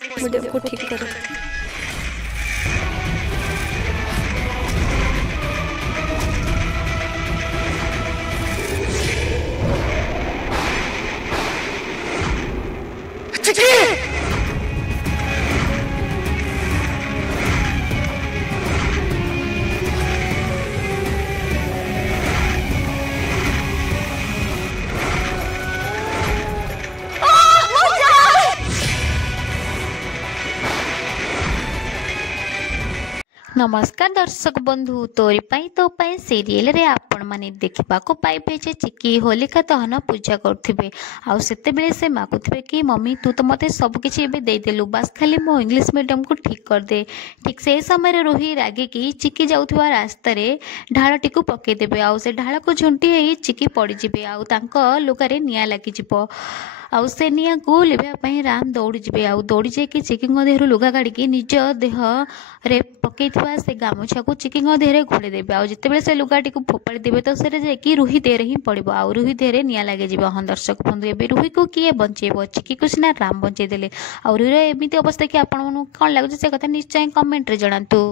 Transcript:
Video को ठीक करो। नमस्कार दर्शक बंधु तोरी पाई तो पाई सीरियल रे आपण माने देखा पाइबे जे चिकी होलिका दहन पूजा करथिबे आउ सेते बेले से मागुथिबे कि मम्मी तू तो मते सब किछि एबे दे देलु बस खाली मो इंग्लिश मीडियम को ठीक कर दे। ठीक से समय रे रोही रागे कि चिकी जाउथवा रास्ता रे ढाळटी को पके देबे आउ से ढाळ को झुंटी हेई चिकी पड़ी जिबे आउ तांको लुगारे निया लागी जिवो आउ से निया को लेबा पई राम दौड़ी जिबे आउ दौड़ी जे कि चिकिंग देहरु लुगा गाड़ी की निज देह रे पकेइथवा से गामुछा को चिकिंग देहरे घोड़े देबे आउ जेतेबेले से लुगाटी को फोपाड़ी देबे तो सेरे जे कि रुही देहरे ही पड़िबो आउ रुही देहरे निया लागे जिवो। हां दर्शक बंधु एबे रुही को किए बंचेबो चिकी को सिना राम बंचेई देले आउ रुही रे एमिति अवस्था कि आपण कोन लागु से कथा निश्चय कमेंट रे जणांतु।